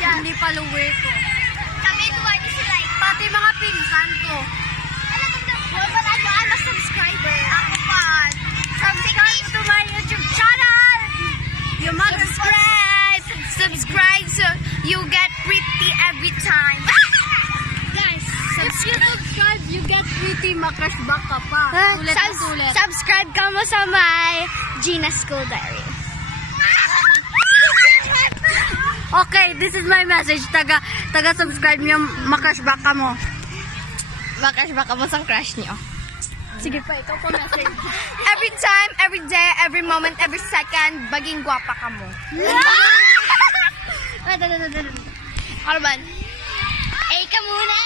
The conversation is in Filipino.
Hindi follower ko. Kami dua ni sila. Pati mga pinsan ko. Wala nyo, I'm a subscriber. Ako pa. Subscribe to my YouTube channel. You must subscribe so you get pretty every time. Guys, If you subscribe, you get pretty makashback ka pa. Ulit at ulit. subscribe ka mo sa my Gina School Diary. Okay, this is my message. Taga-subscribe niyo, makashback ka mo. Makashback ka mo sa crush niyo. Sige pa, ikaw pa message. Every time, every day, every moment, every second, maging gwapa ka mo. Ano ba? Ay ka muna!